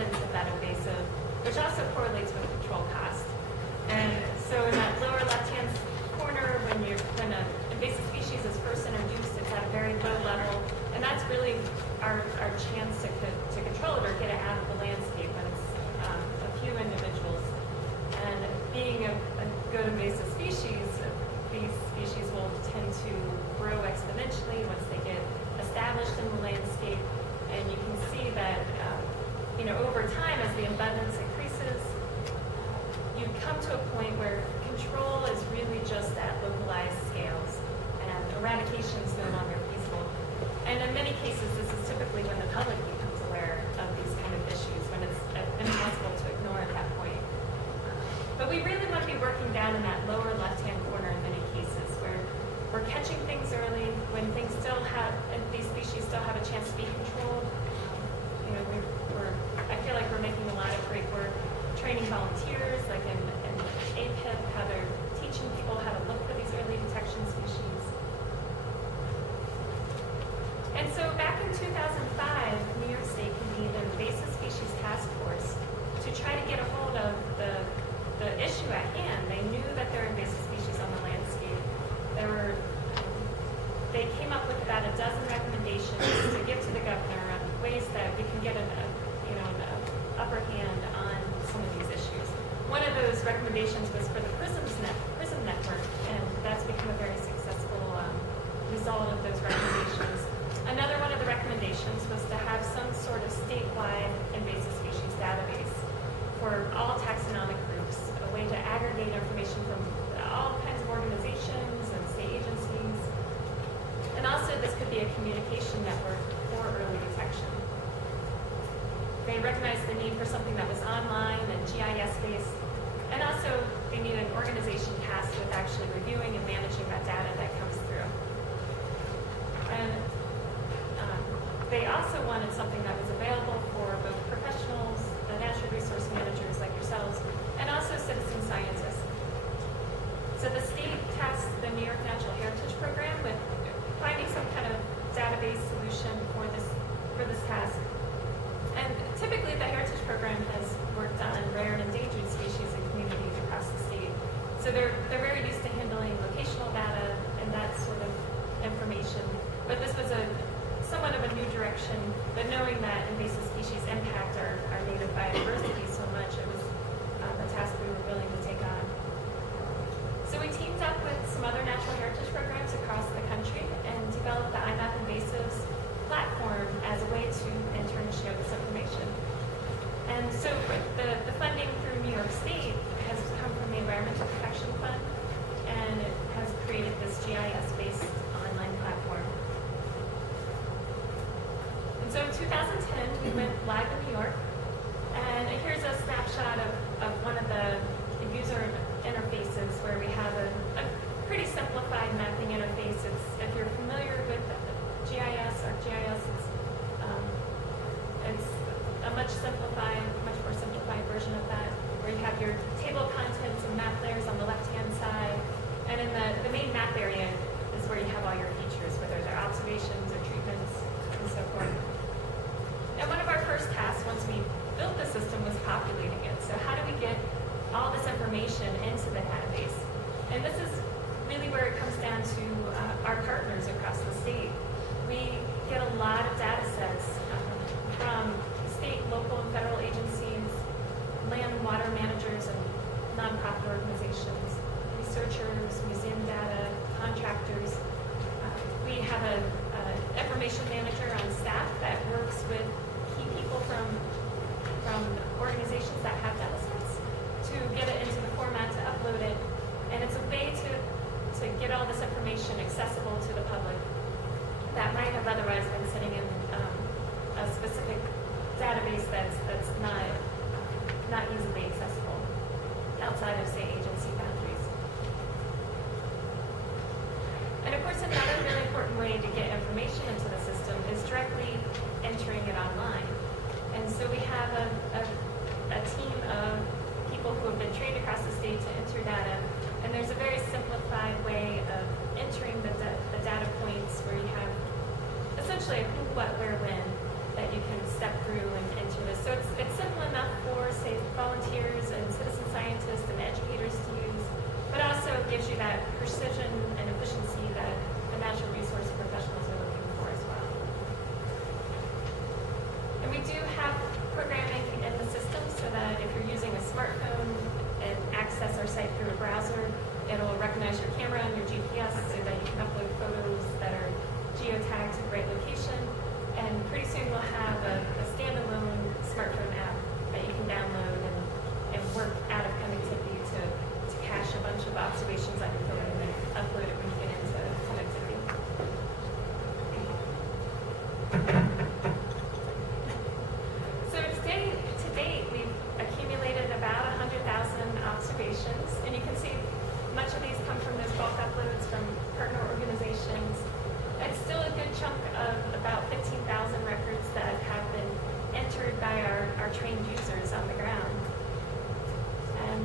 maintenance of that invasive, which also correlates with control cost. And so in that lower left-hand corner, when an invasive species is first introduced, it's at a very low level, and that's really our chance to control it or get it out of the landscape when it's a few individuals. And being a good invasive species, these species will tend to grow exponentially once they get established in the landscape. And you can see that over time, as the abundance increases, you come to a point where control is really just at localized scales, and eradication is no longer feasible. And in many cases, this is typically when the public becomes aware of these kind of issues, when it's impossible to ignore at that point. But we really want to be working down in that lower left-hand corner in many cases, where we're catching things early, when things still have, and these species still have a chance to be controlled. I feel like we're making a lot of great work training volunteers, like in APIP, how they're teaching people how to look for these early detection species. And so back in 2005, New York State convened an invasive species task force to try to get a hold of the issue at hand. They knew that there are invasive species on the landscape. They came up with about a dozen recommendations to give to the governor on ways that we can get an upper hand on some of these issues. One of those recommendations was for the PRISM network, and that's become a very successful result of those recommendations. Another one of the recommendations was to have some sort of statewide invasive species database for all taxonomic groups, a way to aggregate information from all kinds of organizations and state agencies. And also this could be a communication network for early detection. They recognized the need for something that was online and GIS-based, and also they need an organization tasked with actually reviewing and managing that data that comes through. And they also wanted something that was available for both professionals, the natural resource managers like yourselves, and also citizen scientists. So the state tasked the New York Natural Heritage Program with finding some kind of database solution for this task. And typically the Heritage Program has worked on rare and endangered species and communities across the state. So they're very used to handling locational data and that sort of information. But this was somewhat of a new direction, but knowing that invasive species impact our native biodiversity so much, it was a task we were willing to take on. So we teamed up with some other natural heritage programs across the country and developed the iMapInvasives platform as a way to enter and share this information. And so the funding through New York State has come from the Environmental Protection Fund, and it has created this GIS-based online platform. And so in 2010, we went live in New York, and here's a snapshot of one of the user interfaces where we have a pretty simplified mapping interface. If you're familiar with GIS, ArcGIS, it's a much more simplified version of that, where you have your table of contents and map layers on the left-hand side, and in the main map area is where you have all your features, whether they're observations or treatments and so forth. And one of our first tasks, once we built the system, was populating it. So how do we get all this information into the database? And this is really where it comes down to our partners across the state. We get a lot of data sets from state, local, and federal agencies, land and water managers, and nonprofit organizations, researchers, museum data, contractors. We have an information manager on staff that works with key people from organizations that have data sets to get it into the format, to upload it. And it's a way to get all this information accessible to the public that might have otherwise been sitting in a specific database that's not easily accessible outside of, say, agency boundaries. And of course, another really important way to get information into the system is directly entering it online. And so we have a team of people who have been trained across the state to enter data, and there's a very simplified way of entering the data points where you have essentially a who, what, where, when that you can step through and enter this. So it's simple precision and efficiency that the natural resource professionals are looking for as well. And we do have programming in the system so that if you're using a smartphone and access our site through a browser, it'll recognize your camera and your GPS so that you can upload photos that are geotagged to the right location. And pretty soon we'll have a standalone smartphone app that you can download and work out of connectivity to cache a bunch of observations on your phone and then upload it when you get into connectivity. So to date, we've accumulated about 100,000 observations, and you can see much of these come from those bulk uploads from partner organizations. It's still a good chunk of about 15,000 records that have been entered by our trained users on the ground. And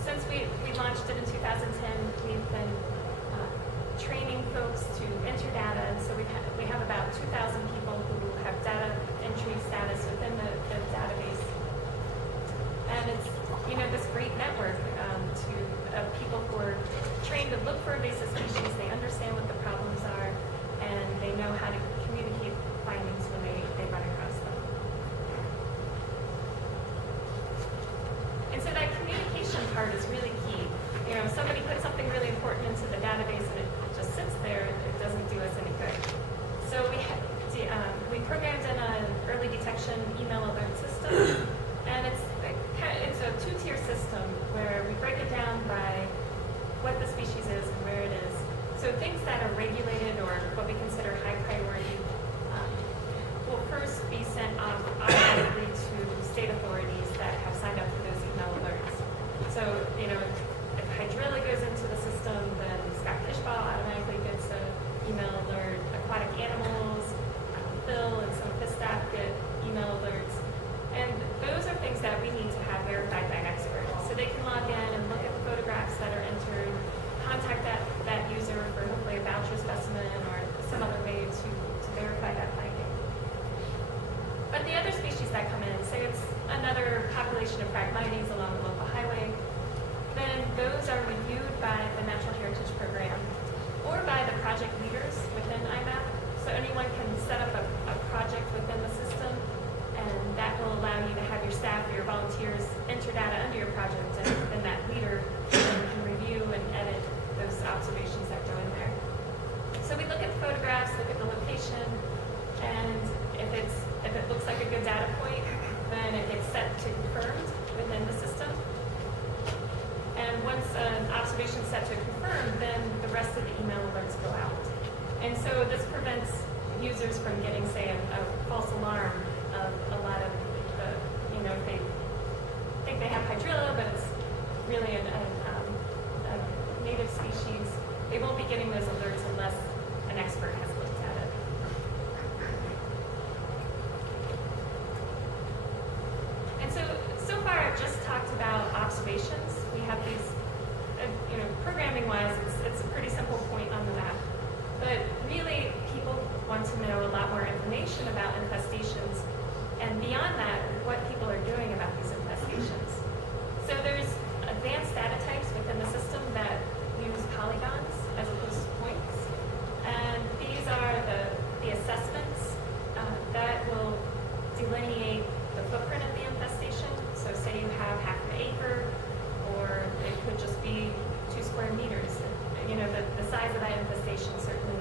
since we launched it in 2010, we've been training folks to enter data. So we have about 2,000 people who have data entry status within the database. And it's this great network of people who are trained to look for invasive species. They understand what the problems are, and they know how to communicate findings when they run across them. And so that communication part is really key. If somebody puts something really important into the database and it just sits there, it doesn't do us any good. So we programmed in an early detection email alert system, and it's a two-tier system where we break it down by what the species is and where it is. So things that are regulated or what we consider high priority will first be sent off automatically to state authorities that have signed up for those email alerts. So, if hydrilla goes into the system, then Scott Fishball automatically gets an email alert. Aquatic animals, Phil and some of his staff get email alerts. And those are things that we need to have verified by experts. So they can log in and look at the photographs that are entered, contact that user for hopefully a voucher specimen or some other way to verify that finding. But the other species that come in, say it's another population of Phragmites along the local highway, then those are reviewed by the Natural Heritage Program or by the project leaders within iMap. So anyone can set up a project within the system, and that will allow you to have your staff or your volunteers enter data under your project, and then that leader can review and edit those observations that go in there. So we look at the photographs, look at the location, and if it looks like a good data point, then it gets set to confirmed within the system. And once an observation is set to confirmed, then the rest of the email alerts go out. And so this prevents users from getting, say, a false alarm of a lot of if they think they have hydrilla, but it's really a native species, they won't be getting those alerts unless an expert has looked at it. And so far I've just talked about observations. We have these, programming-wise, it's a pretty simple point on the map. But really, people want to know a lot more information about infestations, and beyond that, what people are doing about these infestations. So there's advanced data types within the system that use polygons as opposed to points. And these are the assessments that will delineate the footprint of the infestation. So say you have half an acre, or it could just be 2 square meters. The size of that infestation certainly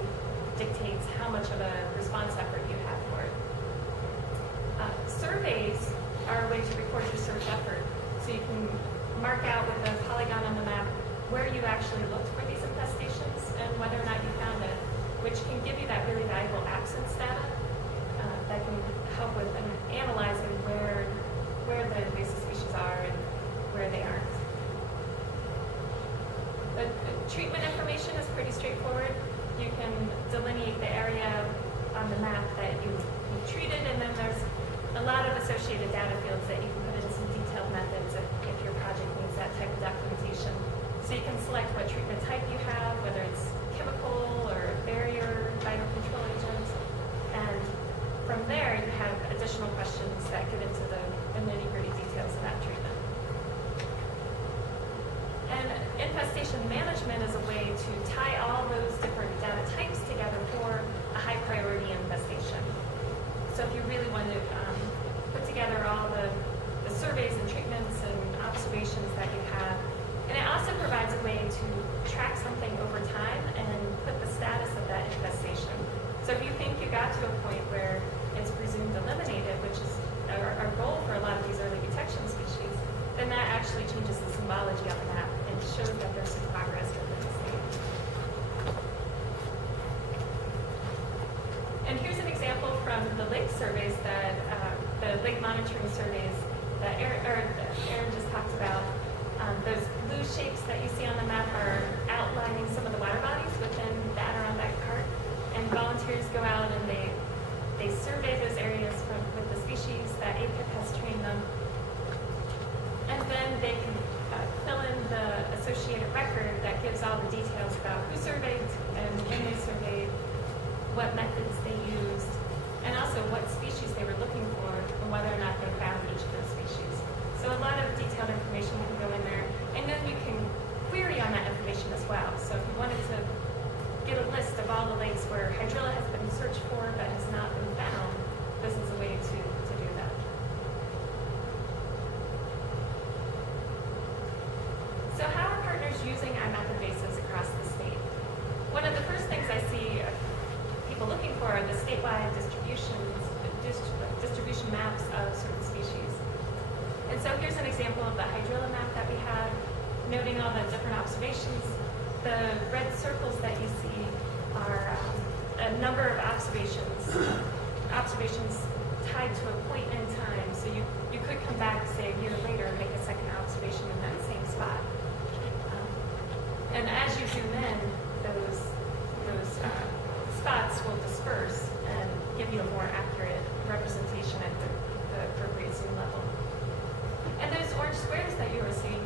dictates how much of a response effort you have for it. Surveys are a way to record your search effort. So you can mark out with a polygon on the map where you actually looked for these infestations and whether or not you found it, which can give you that really valuable absence data that can help with analyzing where the invasive species are and where they aren't. The treatment information is pretty straightforward. You can delineate the area on the map that you treated, and then there's a lot of associated data fields that you can put in some detailed methods if your project needs that type of documentation. So you can select what treatment type you have, whether it's chemical or barrier, biocontrol agent, and from there you have additional questions that get into the nitty-gritty details of that treatment. And infestation management is a way to tie all those different data types together for a high priority infestation. So if you really want to put together all the surveys and treatments and observations that you have, and it also provides a way to track something over time and put the status of that infestation. So if you think you got to a point where it's presumed eliminated, which is our goal for a lot of these early detection species, then that actually changes the symbology on the map and shows that there's some progress within the state. And here's an example from the lake surveys that, the lake monitoring surveys that Aaron just talked about. Those blue shapes that you see on the map are outlining some of the water bodies within the Adirondack Park. And volunteers go out and they survey those areas with the species that APIP has trained them. And then they can fill in the associated record that gives all the details about who surveyed and when they surveyed, what methods they used, and also what species they were looking for and whether or not they found each of those species. So a lot of detailed information can go in there. And then you can query on that information as well. So if you wanted to get a list of all the lakes where hydrilla has been searched for but has not been found, this is a way to do that. So how are partners using iMapInvasives across the state? One of the first things I see people looking for are the statewide distribution maps of certain species. And so here's an example of the hydrilla map that we have, noting all the different observations. The red circles that you see are a number of observations tied to a point in time. So you could come back, say, a year later and make a second observation in that same spot. And as you zoom in, those spots will disperse and give you a more accurate representation at the appropriate zoom level. And those orange squares that you were seeing,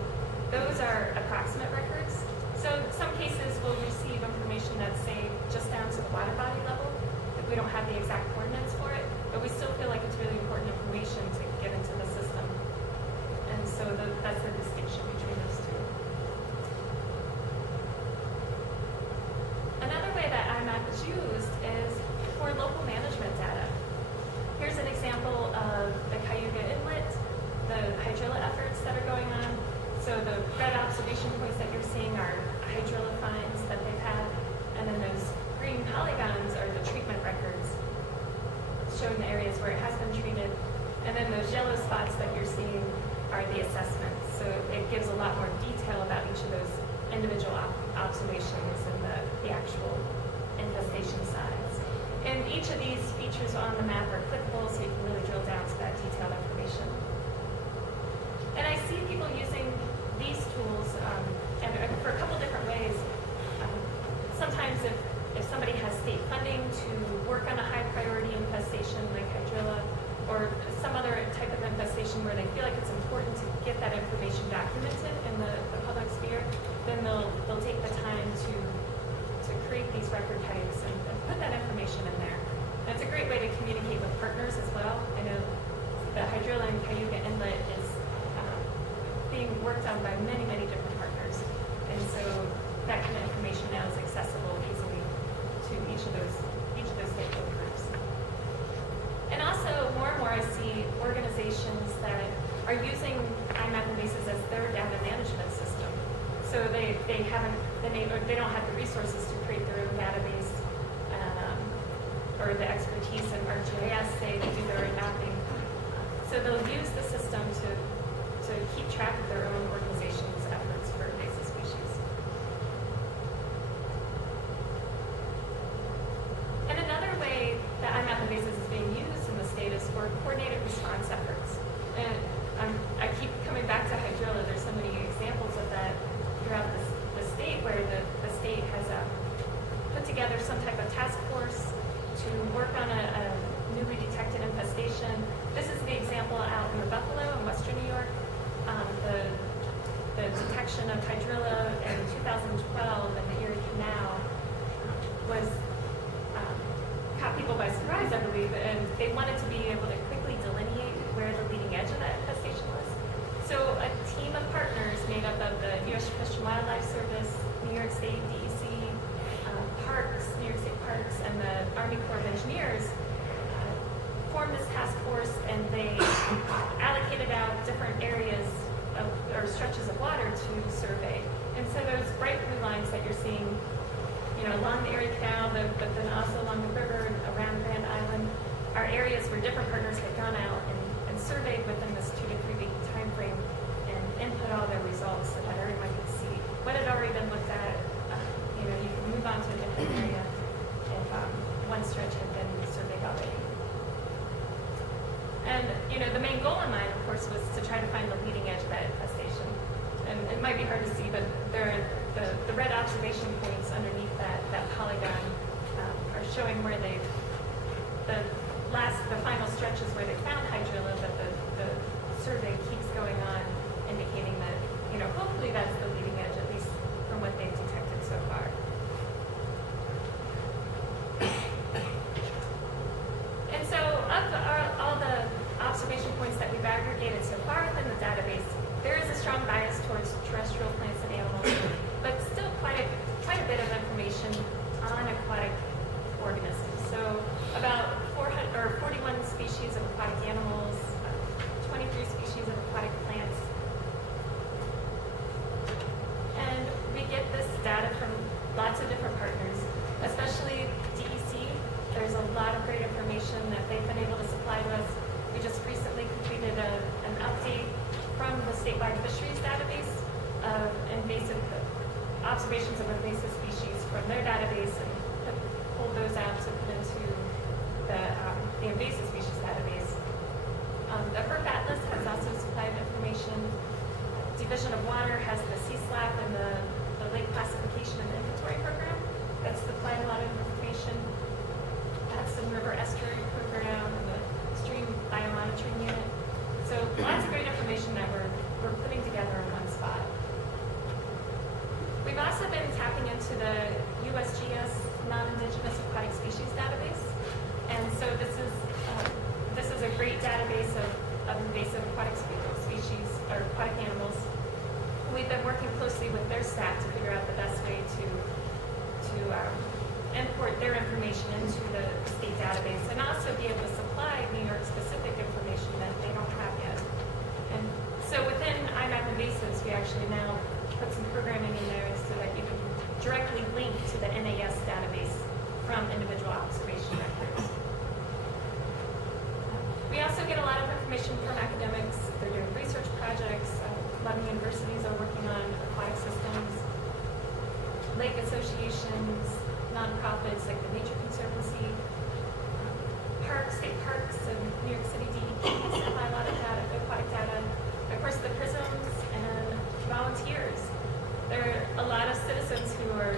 those are approximate records. So some cases we'll receive information that's, say, just down to the water body level, if we don't have the exact coordinates for it, but we still feel like it's really important information to get into the system. And so that's the distinction between those two. Another way that iMap is used is for local management data. Here's an example of the Cayuga Inlet, the hydrilla efforts that are going on. So the red observation points that you're seeing are hydrilla finds that they've had, and then those green polygons are the treatment records, showing the areas where it has been treated, and then those yellow spots that you're seeing are the assessments. So it gives a lot more detail about each of those individual observations and the actual infestation size. And each of these features on the map are clickable, so you can really drill down to that detailed information. And I see people using these tools and for a couple different ways. Sometimes if somebody has state funding to work on a high priority infestation like hydrilla or some other type of infestation where they feel like it's important to get that information documented in the public sphere, then they'll take the time to create these record types and put that information in there. And it's a great way to communicate with partners as well. I know the hydrilla and Cayuga Inlet is being worked on by many, many different partners. And so that kind of information now is accessible easily to each of those stakeholder groups. And also more and more I see organizations that are using iMapInvasives as their data management system. So they don't have the resources to create their own database or the expertise in ArcGIS, say, to do their own mapping. So they'll use the system to keep track of their own organization's efforts for invasive species. And another way that iMapInvasives is being used in the state is for coordinated response efforts. And I keep coming back to hydrilla. There's so many examples of that throughout the state where the state has put together some type of task force to work on a newly detected infestation. This is the example out in Buffalo in Western New York. The detection of hydrilla in 2012 in the Erie Canal was caught people by surprise, I believe, and they wanted to be able to quickly delineate where the leading edge of that infestation was. So a team of partners made up of the U.S. Fish and Wildlife Service, New York State DEC, Parks, New York State Parks, and the Army Corps of Engineers formed this task force, and they allocated out different areas or stretches of water to survey. And so those bright blue lines that you're seeing, along the Erie Canal, but then also along the river and around Grand Island, are areas where different partners had gone out and surveyed within this 2 to 3 week time frame and input all their results so that everyone could see what had already been looked at. You can move on to a different area if one stretch had been surveyed already. And the main goal in mind, of course, was to try to find the leading edge of that infestation. And it might be hard to see, but the red observation points underneath that polygon are showing where the final stretches where they found hydrilla, but the survey keeps going on, indicating that, hopefully that's the leading edge, at least from what they've detected so far. And so of all the observation points that we've aggregated so far within the database, there is a strong bias towards terrestrial plants and animals, but still quite a bit of information on aquatic organisms. So about 41 species of aquatic animals, 23 species of aquatic plants. And we get this data from lots of different partners, especially DEC. There's a lot of great information that they've been able to supply to us. We just recently completed an update from the statewide fisheries database of observations of invasive species from their database, and pulled those out to put into the invasive species database. The HERP Atlas has also supplied information. Division of Water has the CSLAP and the Lake Classification and Inventory Program that's supplied a lot of information. That's the River Estuary Program and the Stream Biomonitoring Unit. So lots of great information that we're putting together in one spot. We've also been tapping into the USGS Non-Indigenous Aquatic Species Database. And so this is a great database of invasive aquatic species, or aquatic animals. We've been working closely with their staff to figure out the best way to import their information into the state database, and also be able to supply New York specific information that they don't have yet. And so within iMapInvasives, we actually now put some programming in there so that you can directly link to the NYS database from individual observation records. We also get a lot of information from academics. They're doing research projects. A lot of universities are working on aquatic systems, lake associations, nonprofits like the Nature Conservancy, state parks, and New York City DEP supply a lot of data, aquatic data. Of course, the prisms and volunteers. There are a lot of citizens who are,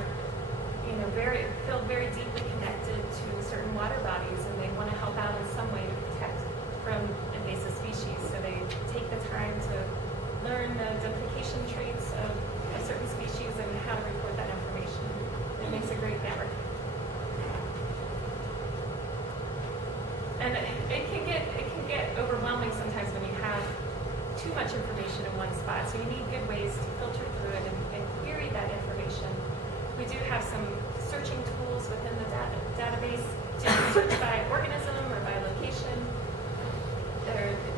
feel very deeply connected to certain water bodies, and they want to help out in some way to protect from invasive species. So they take the time to learn the identification traits of certain species and how to report that information. It makes a great network. And it can get overwhelming sometimes when you have too much information in one spot. So you need good ways to filter through it and query that information. We do have some searching tools within the database to search by organism or by location.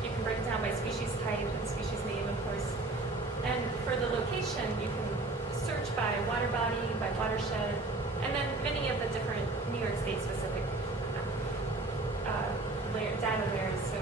You can break it down by species type and species name, of course. And for the location, you can search by water body, by watershed, and then many of the different New York State specific data layers. So